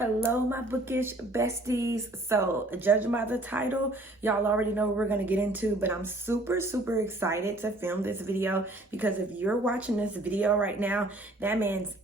Hello, my bookish besties. So, judging by the title, y'all already know what we're going to get into, but I'm super excited to film this video because if you're watching this video right now, that means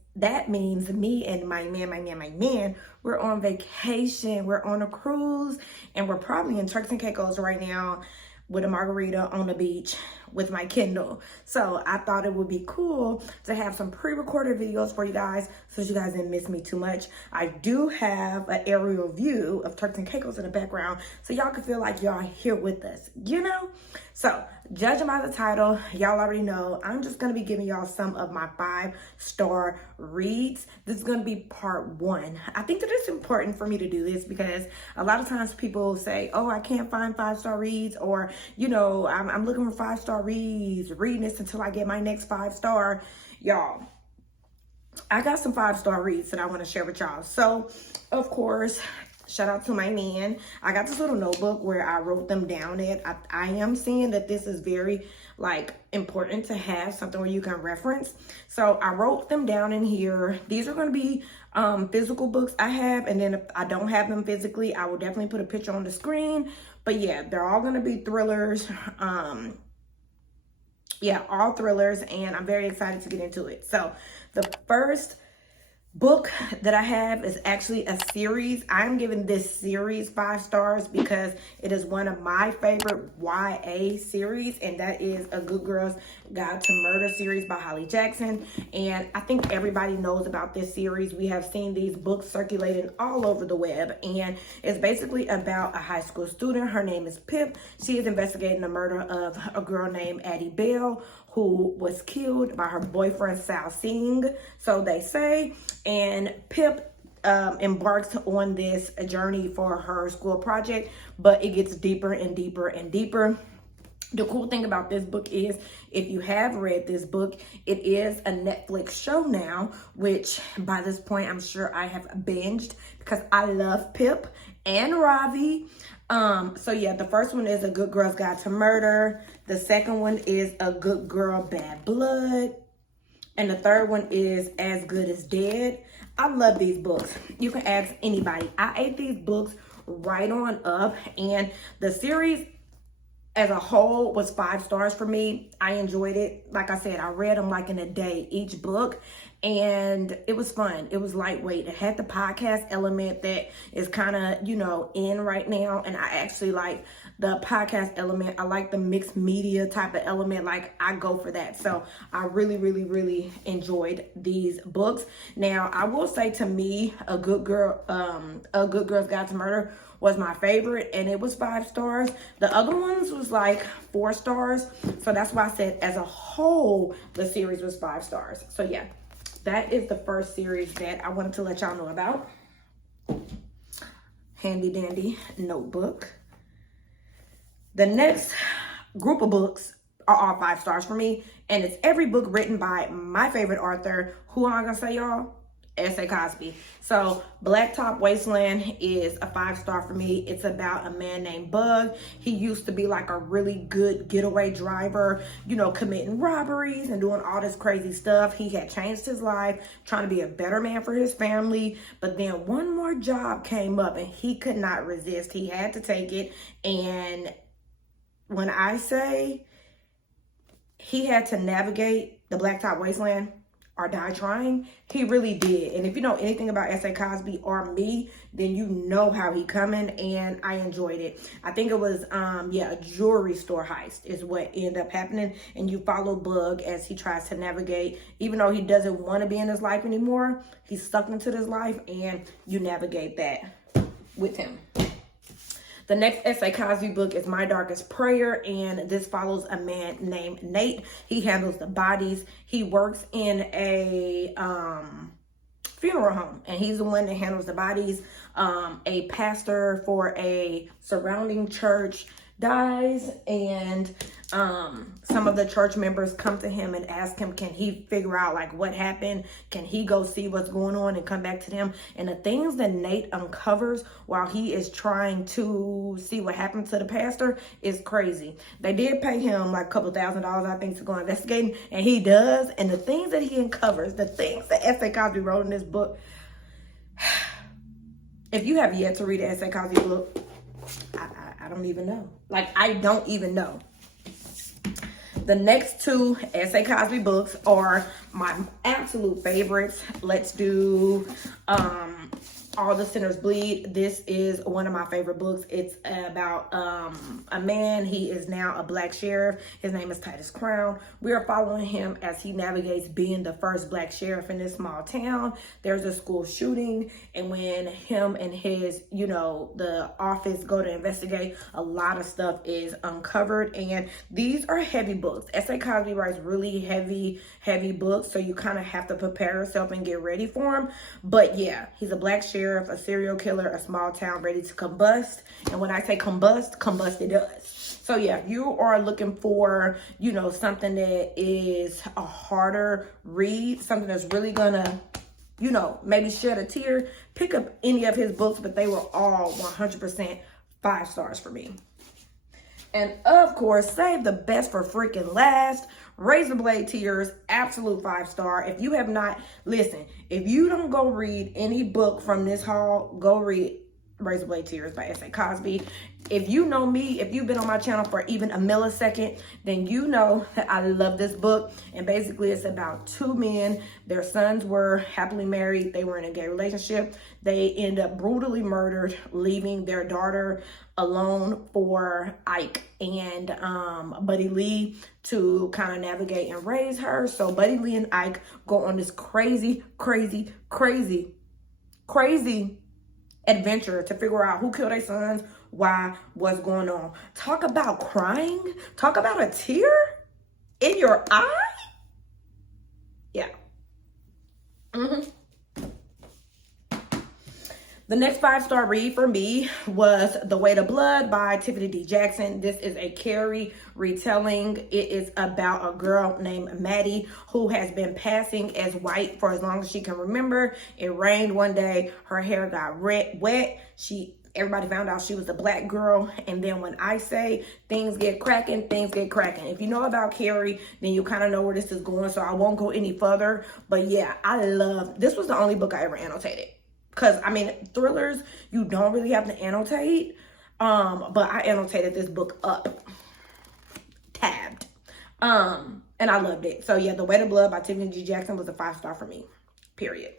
me and my man, we're on vacation. We're on a cruise, and we're probably in Turks and Caicos right now with a margarita on the beach with my Kindle. So I thought it would be cool to have some pre-recorded videos for you guys so you guys didn't miss me too much. I do have an aerial view of Turks and Caicos in the background so y'all can feel like y'all here with us, you know? So judging by the title, y'all already know I'm just gonna be giving y'all some of my 5-star reads. This is gonna be part 1. I think that it's important for me to do this because a lot of times people say, oh, I can't find 5-star reads, or, you know, I'm looking for 5-star reads, reading this until I get my next 5-star. Y'all, I got some 5-star reads that I want to share with y'all. So, of course, shout out to my man. I got this little notebook where I wrote them down at. I am seeing that this is very, important to have something where you can reference. So I wrote them down in here. These are going to be physical books I have. And then if I don't have them physically, I will definitely put a picture on the screen. But yeah, they're all going to be thrillers. Yeah, all thrillers, and I'm very excited to get into it. So the first book that I have is actually a series. I'm giving this series 5 stars because it is one of my favorite YA series, and that is A Good Girl's Guide to Murder series by Holly Jackson. And I think everybody knows about this series. We have seen these books circulating all over the web, and it's basically about a high school student. Her name is Pip. She is investigating the murder of a girl named Addie Bell, who was killed by her boyfriend Sal Singh, so they say. And Pip embarks on this journey for her school project, but it gets deeper and deeper and deeper. The cool thing about this book is, if you have read this book, it is a Netflix show now, which by this point I'm sure I have binged because I love Pip and Ravi. So yeah, the first one is A Good Girl's Guide to Murder. The second one is A Good Girl, Bad Blood. And the third one is As Good as Dead. I love these books. You can ask anybody. I ate these books right on up, and the series as a whole was 5 stars for me. I enjoyed it. Like I said, I read them like in a day, each book, and it was fun. It was lightweight. It had the podcast element that is kind of, in right now, and I actually like the podcast element. I like the mixed media type of element. Like, I go for that. So I really enjoyed these books. Now, I will say, to me, A Good Girl's Guide to Murder was my favorite, and it was 5 stars. The other ones was like 4 stars. So that's why I said as a whole, the series was 5 stars. So yeah, that is the first series that I wanted to let y'all know about. Handy dandy notebook. The next group of books are all 5 stars for me, and it's every book written by my favorite author. Who am I gonna say, y'all? S.A. Cosby. So Blacktop Wasteland is a 5-star for me. It's about a man named Bug. He used to be like a really good getaway driver, committing robberies and doing all this crazy stuff. He had changed his life, trying to be a better man for his family. But then one more job came up and he could not resist. He had to take it. And when I say he had to navigate the Blacktop Wasteland or die trying, he really did. And if you know anything about S.A. Cosby or me, then you know how he coming, and I enjoyed it. I think it was, a jewelry store heist is what ended up happening, and you follow Bug as he tries to navigate. Even though he doesn't want to be in his life anymore, he's stuck into this life, and you navigate that with him. The next S.A. Cosby book is My Darkest Prayer, and this follows a man named Nate. He handles the bodies. He works in a funeral home, and he's the one that handles the bodies. A pastor for a surrounding church dies, and some of the church members come to him and ask him, can he figure out what happened? Can he go see what's going on and come back to them? And the things that Nate uncovers while he is trying to see what happened to the pastor is crazy. They did pay him like a couple $1,000s, I think, to go investigating, and he does. And the things that he uncovers, the things that S.A. Cosby wrote in this book, If you have yet to read an S.A. Cosby book, I don't even know. Like, I don't even know. The next two S.A. Cosby books are my absolute favorites. Let's do All the Sinners Bleed. This is one of my favorite books. It's about a man. He is now a black sheriff. His name is Titus Crown. We are following him as he navigates being the first black sheriff in this small town. There's a school shooting, and when him and his, the office go to investigate, a lot of stuff is uncovered, and these are heavy books. S.A. Cosby writes really heavy books, so you kind of have to prepare yourself and get ready for him. But yeah, he's a black sheriff, a serial killer, a small town ready to combust. And when I say combust it does. So yeah, if you are looking for, something that is a harder read, something that's really gonna, maybe shed a tear, pick up any of his books, but they were all 100% 5 stars for me. And of course, save the best for freaking last. Razor Blade Tears, absolute 5 star. If you have not, listen, if you don't go read any book from this haul, go read Razor Blade Tears by S.A. Cosby. If you know me, if you've been on my channel for even a millisecond, then you know that I love this book. And basically it's about 2 men. Their sons were happily married. They were in a gay relationship. They end up brutally murdered, leaving their daughter alone for Ike and Buddy Lee to kind of navigate and raise her. So Buddy Lee and Ike go on this crazy adventure to figure out who killed their sons, why, what's going on. Talk about crying. Talk about a tear in your eye. Yeah. The next 5-star read for me was The Weight of Blood by Tiffany D. Jackson. This is a Carrie retelling. It is about a girl named Maddie who has been passing as white for as long as she can remember. It rained one day. Her hair got wet. Everybody found out she was a black girl. And then when I say things get cracking, things get cracking. If you know about Carrie, then you kind of know where this is going. So I won't go any further. But yeah, this was the only book I ever annotated. Because, thrillers, you don't really have to annotate. But I annotated this book up. Tabbed. And I loved it. So, yeah, The Weight of Blood by Tiffany D. Jackson was a 5-star for me. Period.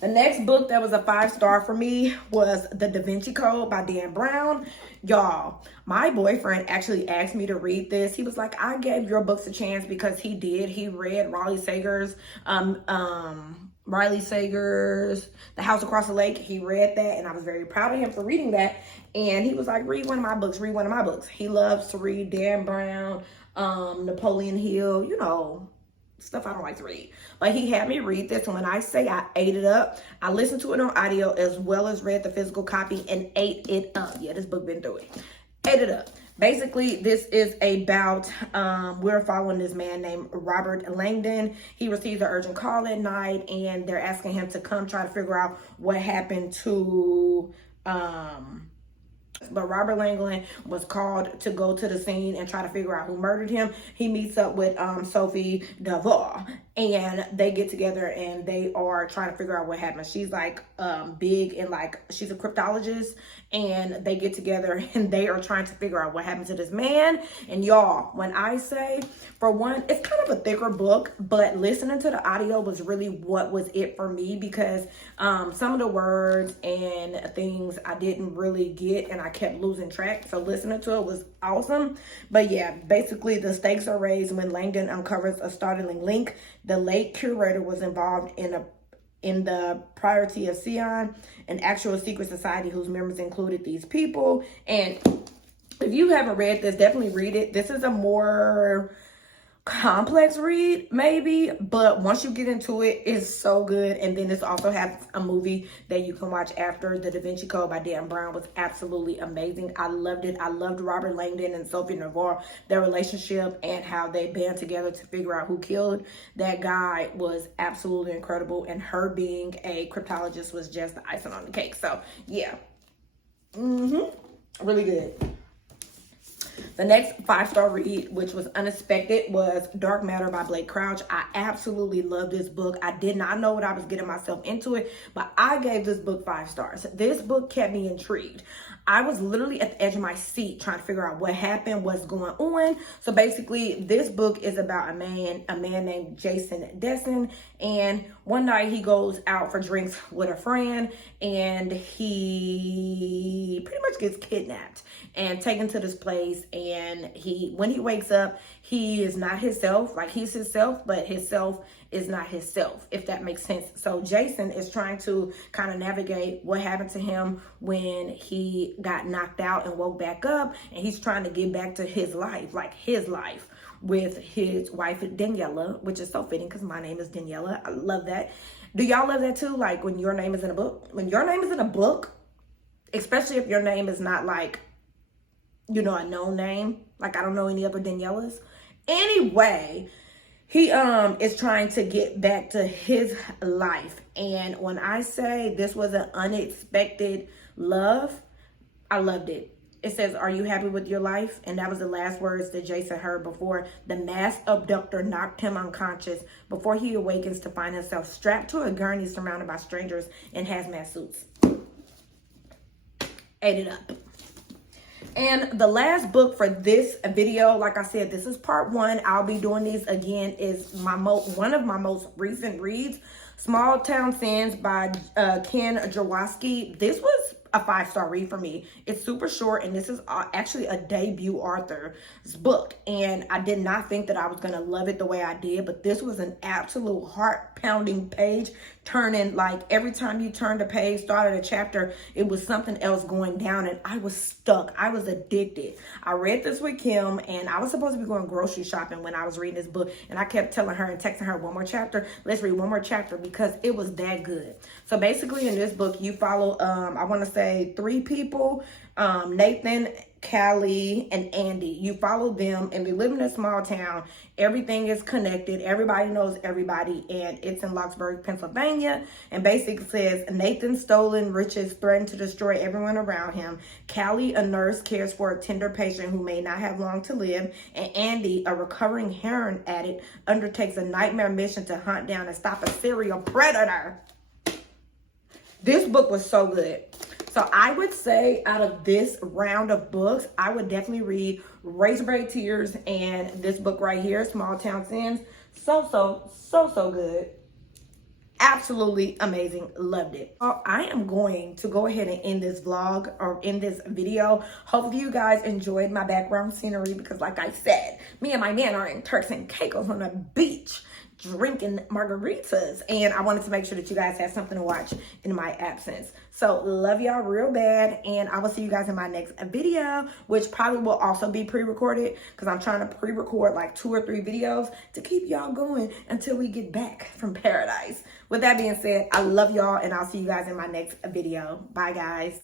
The next book that was a 5-star for me was The Da Vinci Code by Dan Brown. Y'all, my boyfriend actually asked me to read this. He was like, I gave your books a chance because he did. He read Riley Sager's The House Across the Lake. He read that, and I was very proud of him for reading that. And he was like, read one of my books, read one of my books. He loves to read Dan Brown, Napoleon Hill, stuff I don't like to read. But he had me read this, and when I say I ate it up, I listened to it on audio as well as read the physical copy and ate it up. Yeah, this book been through it. Ate it up. Basically, this is about, we're following this man named Robert Langdon. He receives an urgent call at night, and they're asking him to come try to figure out what happened to, but Robert Langdon was called to go to the scene and try to figure out who murdered him. He meets up with Sophie Davor, and they get together and they are trying to figure out what happened. She's like big and she's a cryptologist, and they get together and they are trying to figure out what happened to this man. And y'all, when I say, for one, it's kind of a thicker book, but listening to the audio was really what was it for me, because some of the words and things I didn't really get and I kept losing track. So listening to it was awesome. But yeah, basically the stakes are raised when Langdon uncovers a startling link. The late curator was involved in the Priory of Sion, an actual secret society whose members included these people. And if you haven't read this, definitely read it. This is a more complex read, maybe, but once you get into it, it's so good. And then this also has a movie that you can watch after. The Da Vinci Code by Dan Brown was absolutely amazing. I loved it. I loved Robert Langdon and Sophie Navarre, their relationship and how they band together to figure out who killed that guy was absolutely incredible. And her being a cryptologist was just the icing on the cake. So yeah, really good. The next 5-star read, which was unexpected, was Dark Matter by Blake Crouch. I absolutely love this book. I did not know what I was getting myself into it, but I gave this book 5 stars. This book kept me intrigued. I was literally at the edge of my seat trying to figure out what happened, what's going on. So basically, this book is about a man named Jason Desson. And one night he goes out for drinks with a friend, and he pretty much gets kidnapped and taken to this place. And when he wakes up, he is not himself. Like, he's himself, but himself is not himself, if that makes sense. So Jason is trying to kind of navigate what happened to him when he got knocked out and woke back up, and he's trying to get back to his life, like his life, with his wife Daniela, which is so fitting because my name is Daniela. I love that. Do y'all love that too? Like, when your name is in a book? When your name is in a book, especially if your name is not like, you know, a known name. Like, I don't know any other Danielas. Anyway, he is trying to get back to his life. And when I say this was an unexpected love, I loved it. It says, "Are you happy with your life?" And that was the last words that Jason heard before the masked abductor knocked him unconscious, before he awakens to find himself strapped to a gurney surrounded by strangers in hazmat suits. Ate it up. And the last book for this video, like I said, this is part 1. I'll be doing these again, is one of my most recent reads, Small Town Sins by Ken Jaworski. This was a 5-star read for me. It's super short, and this is actually a debut author's book. And I did not think that I was going to love it the way I did, but this was an absolute heart-pounding page turning. Like, every time you turned a page, started a chapter, it was something else going down, and I was stuck. I was addicted. I read this with Kim, and I was supposed to be going grocery shopping when I was reading this book, and I kept telling her and texting her, one more chapter, let's read one more chapter, because it was that good. So basically in this book, you follow, I want to say 3 people, Nathan, Callie, and Andy. You follow them, and they live in a small town. Everything is connected. Everybody knows everybody, and it's in Locksburg, Pennsylvania. And basically says, Nathan's stolen riches threaten to destroy everyone around him. Callie, a nurse, cares for a tender patient who may not have long to live. And Andy, a recovering heroin addict, undertakes a nightmare mission to hunt down and stop a serial predator. This book was so good. So I would say out of this round of books, I would definitely read Razorblade Tears and this book right here, Small Town Sins. So good. Absolutely amazing. Loved it. I am going to go ahead and end this vlog, or end this video. Hopefully you guys enjoyed my background scenery, because like I said, me and my man are in Turks and Caicos on a beach drinking margaritas, and I wanted to make sure that you guys had something to watch in my absence. So love y'all real bad, and I will see you guys in my next video, which probably will also be pre-recorded, because I'm trying to pre-record like 2 or 3 videos to keep y'all going until we get back from paradise. With that being said, I love y'all, and I'll see you guys in my next video. Bye guys.